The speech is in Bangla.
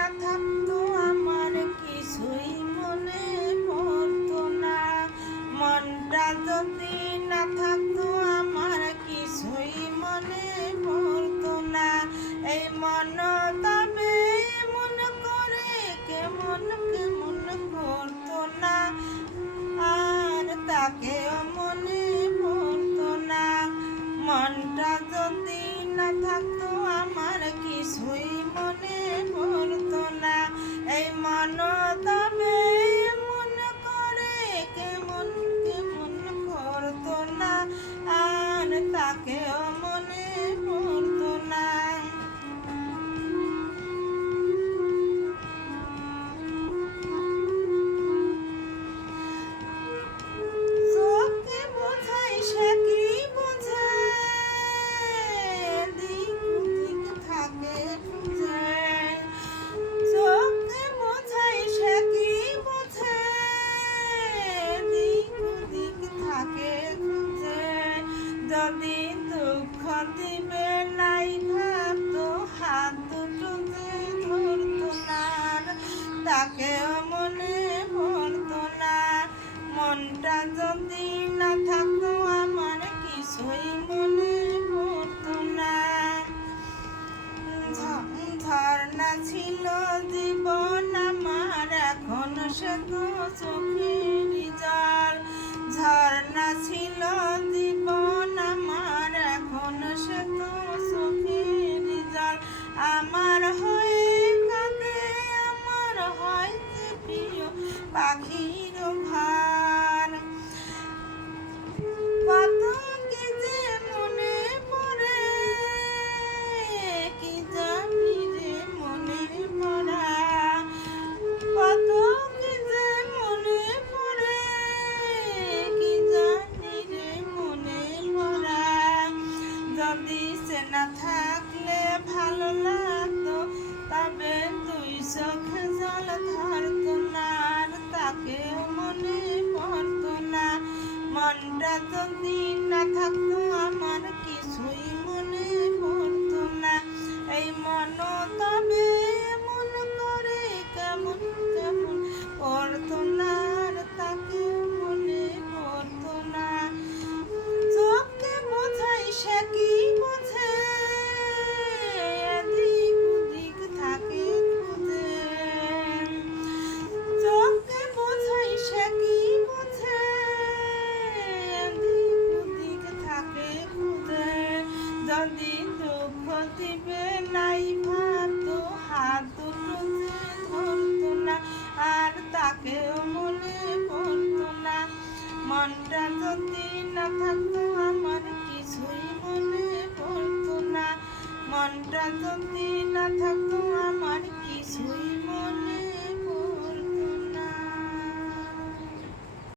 না থাকতো আমার কিছুই মনে পড়তো না, মনটা যদি না থাকতো আমার কিছুই মনে পড়তো না। এই মন তবে মন করে কেমন কেমন করতো না, আর তাকেও মনে পড়তো না। মনটা যদি না থাকতো আমার কিছুই মনে পড়তো না। এই মন তবে মন করে কেমন কেমন করতো না, আর তাকেও মনে পড়তো না। চোখে বোঝাই সে কি বোঝে, দিক ওদিক থাকে খুঁজে। চোখে বোঝাই সে কি বোঝে, দিক ওদিক থাকে খুঁজে। যদি দুঃখ দিবে নাই ভাবতো, হাত দুটো যে ধরতো না, তাকেও মনে পড়তো না। মনটা যদি না থাকতো আমার কিছুই মনে পড়তো না। ঝর্ণা ছিল জীবন আমার, এখন সে তো চোখের জল। ঝর্ণা ছিল জীবন আমার, এখন সে তো চোখের জল। আমার হয়ে কাঁদে, আমার হয় যে প্রিয় পাখির ঘর। কত কি যে মনে পড়ে, কি জানি রে মনে পড়া। কত কি যে মনে পড়ে, কি জানি রে মনে পড়া। যদি সে না থাকলে ভালো লাগতো, তবে দুই চোখে জল ধরতো না, আর তাকেও মনে পড়তো না। মনটা যদি না থাকতো আমার কিছুই মনে পড়তো না। এই মন তবে মন করে কেমন কেমন পড়তো না, আর তাকে মনে পড়তো না। চোখে বোঝাই সে কি বোঝে, এদিক ওদিক থাকে খুঁজে। চোখে বোঝাই সে কি বোঝে, এদিক ওদিক থাকে খুঁজে। যদি দুঃখ দিবে নাই ভাবতো, হাত দুটো যে ধরতো না, আর তাকেও মনে পড়তো না। মনটা যদি না থাকতো আমার কিছুই মনে পড়তো না। মনটা যদি না থাকতো আমার কিছুই মনে